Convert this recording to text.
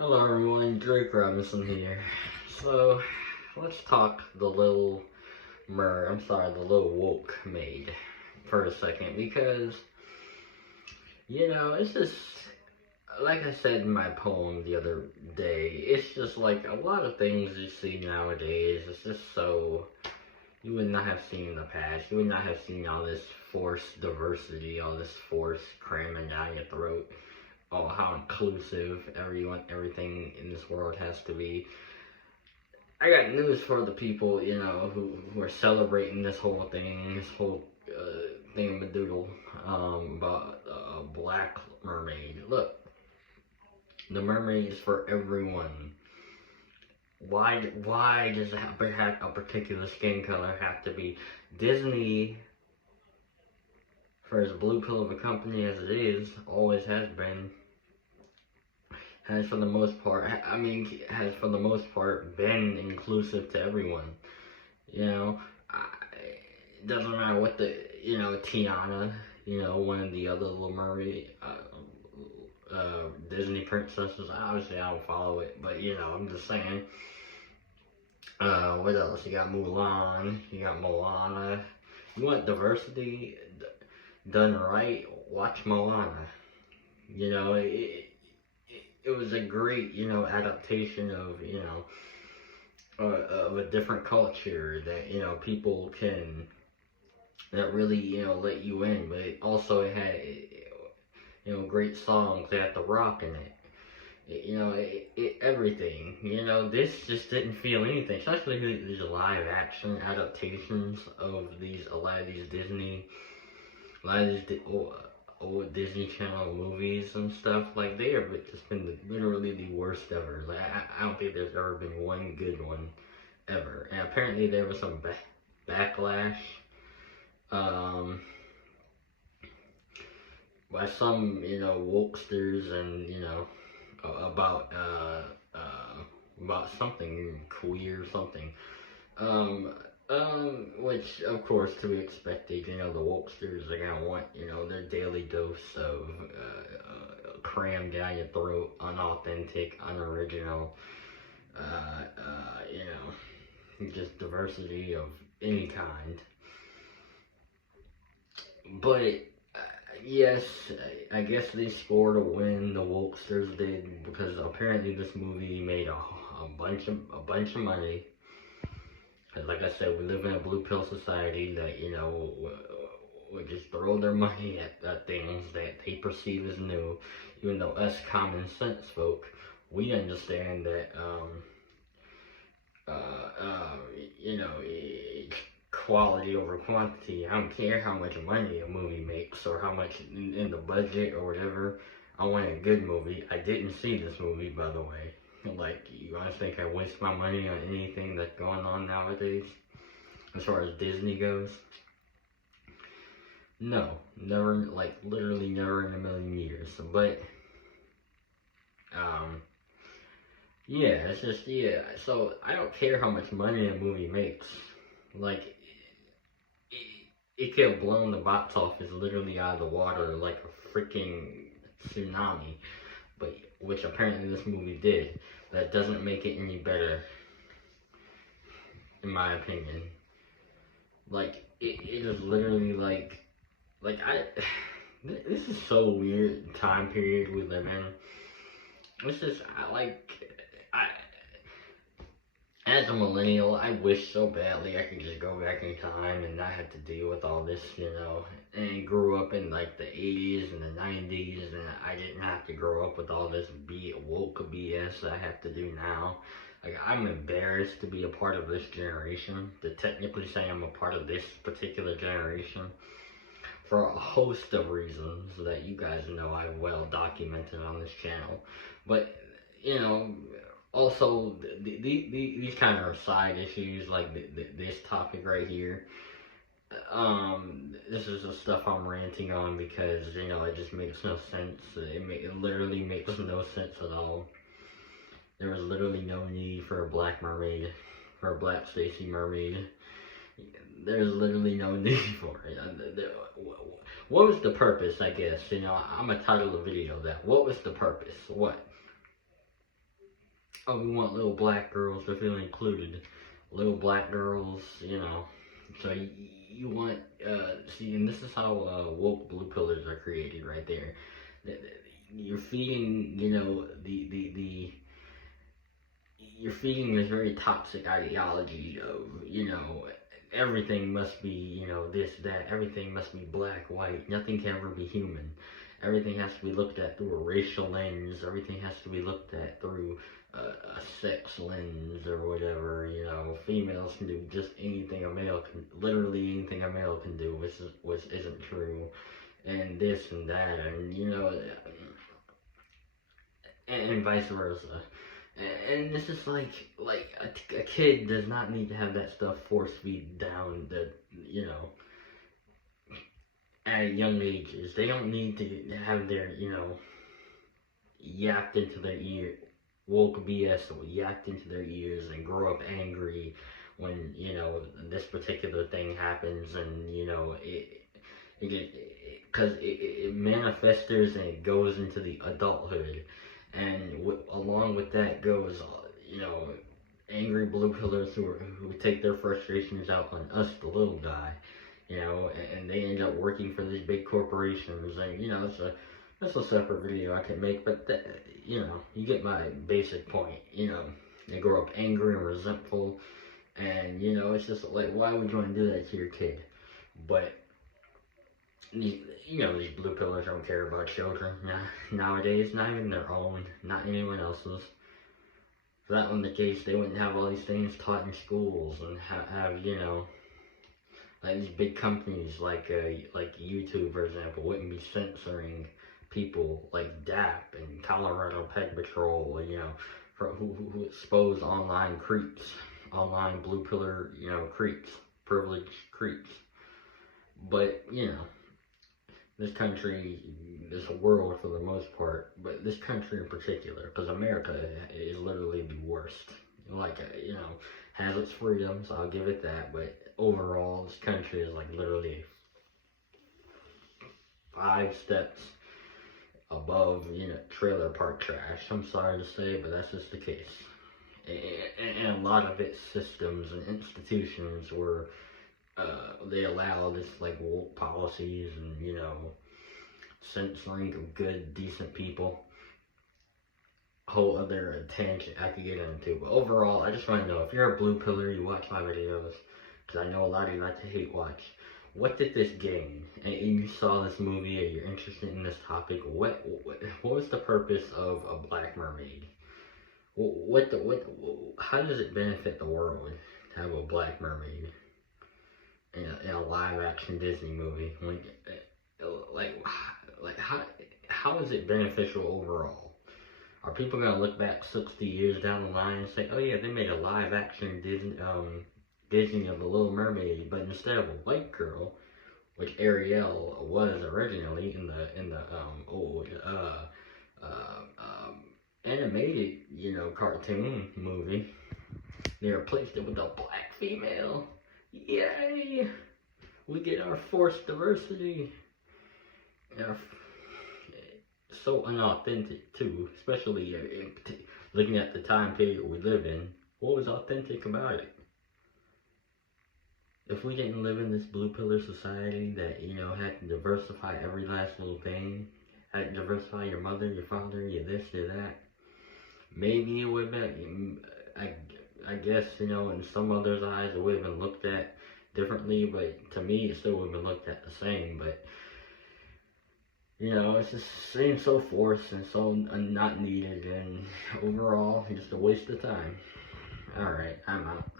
Hello everyone, Drake Robinson here. So, let's talk the little the little woke maid for a second because, it's just, like I said in my poem the other day, it's just like a lot of things you see nowadays, it's just so, you would not have seen in the past. You would not have seen all this forced diversity, all this forced cramming down your throat. Oh, how inclusive everything in this world has to be. I got news for the people, who are celebrating this whole thing, this whole thingamadoodle, about a black mermaid. Look, the mermaid is for everyone. Why does it have a particular skin color have to be? Disney, for as blue pill of a company as it is, always has been, has for the most part, been inclusive to everyone. It doesn't matter what Tiana, one of the other Little Mermaid, Disney princesses. Obviously, I don't follow it, but I'm just saying. What else? You got Mulan, you got Moana. You want diversity done right? Watch Moana. It was a great, adaptation of, of a different culture that, people can, that really, let you in. But it had, great songs. They had The Rock in it. Everything. This just didn't feel anything, especially these live action adaptations of a lot of these old Disney Channel movies and stuff. Like, they have just been literally the worst ever. Like, I don't think there's ever been one good one ever. And apparently there was some backlash, by some, wokesters and, about, about something queer, something. Which, of course, to be expected, the wokesters are gonna want, their daily dose of, crammed down your throat, unauthentic, unoriginal, just diversity of any kind. But, yes, I guess they scored a win, the wokesters did, because apparently this movie made a bunch of money. Like I said, we live in a blue pill society that, would just throw their money at things that they perceive as new, even though us common sense folk, we understand that, quality over quantity. I don't care how much money a movie makes or how much in the budget or whatever. I want a good movie. I didn't see this movie, by the way. Like, you guys think I waste my money on anything that's going on nowadays? As far as Disney goes? No. Never, like, literally never in a million years. But, yeah, it's just, yeah. So, I don't care how much money a movie makes. Like, it could have blown the box office literally out of the water like a freaking tsunami. But, which apparently this movie did. That doesn't make it any better, in my opinion. Like, it is literally like this is so weird time period we live in. It's just, as a millennial, I wish so badly I could just go back in time and not have to deal with all this, and grew up in like the 80s and the 90s, and I didn't have to grow up with all this woke BS I have to do now. Like, I'm embarrassed to be a part of this generation, to technically say I'm a part of this particular generation, for a host of reasons that you guys know I've well documented on this channel. But, also, these kind of side issues, like this topic right here, this is the stuff I'm ranting on because, it just makes no sense. It literally makes no sense at all. There was literally no need for a black mermaid, for a black Stacy mermaid. There's literally no need for it. What was the purpose, I guess? I'm gonna title the video that. What was the purpose? What? oh, we want little black girls to feel included. Little black girls, you know. So you want, see, and this is how woke blue pillars are created right there. You're feeding, you know, you're feeding this very toxic ideology of, you know, everything must be, you know, this, that, everything must be black, white, nothing can ever be human. Everything has to be looked at through a racial lens, everything has to be looked at through a sex lens or whatever, you know. Females can do just anything a male can, literally anything a male can do, which isn't true, and this and that, and, you know, and vice versa. And this is like a kid does not need to have that stuff force feed down the, you know, at young ages. They don't need to have their, you know, yapped into their ear, woke BS yapped into their ears and grow up angry when, you know, this particular thing happens, and, you know, because it manifests and it goes into the adulthood. And along with that goes, you know, angry blue pillars who take their frustrations out on us, the little guy, you know, and they end up working for these big corporations. And, you know, that's a separate video I can make, but, you know, you get my basic point. You know, they grow up angry and resentful, and, you know, it's just like, why would you want to do that to your kid? But, you know, these blue pillars don't care about children nowadays, not even their own, not anyone else's. If that wasn't the case, they wouldn't have all these things taught in schools and have, you know, like these big companies like YouTube, for example, wouldn't be censoring people like DAP and Colorado Pet Patrol, you know, who expose online creeps, online blue pillar, you know, creeps, privileged creeps. But, you know, this country, this world for the most part, but this country in particular, because America is literally the worst. Like, you know, has its freedoms, I'll give it that, but overall, this country is like literally 5 steps above, you know, trailer park trash. I'm sorry to say, but that's just the case. And a lot of its systems and institutions were, they allow this, like, woke policies and, you know, censoring of good, decent people. Whole other tangent I could get into. But overall, I just want to know, if you're a blue pillar, you watch my videos, because I know a lot of you like to hate watch, what did this gain? And you saw this movie, or you're interested in this topic, what was the purpose of a black mermaid? How does it benefit the world to have a black mermaid in a live action Disney movie? How is it beneficial overall? Are people gonna look back 60 years down the line and say, oh yeah, they made a live action Disney of the Little Mermaid, but instead of a white girl, which Ariel was originally in the old animated, you know, cartoon movie, they replaced it with a black female. Yay! We get our forced diversity. So unauthentic too, especially looking at the time period we live in. What was authentic about it? If we didn't live in this blue pillar society that, you know, had to diversify every last little thing, had to diversify your mother, your father, your this, your that, maybe it would have been, I guess, you know, in some others' eyes it would have been looked at differently, but to me it still would have been looked at the same. But, you know, it's just seems so forced and so not needed, and overall, just a waste of time. Alright, I'm out.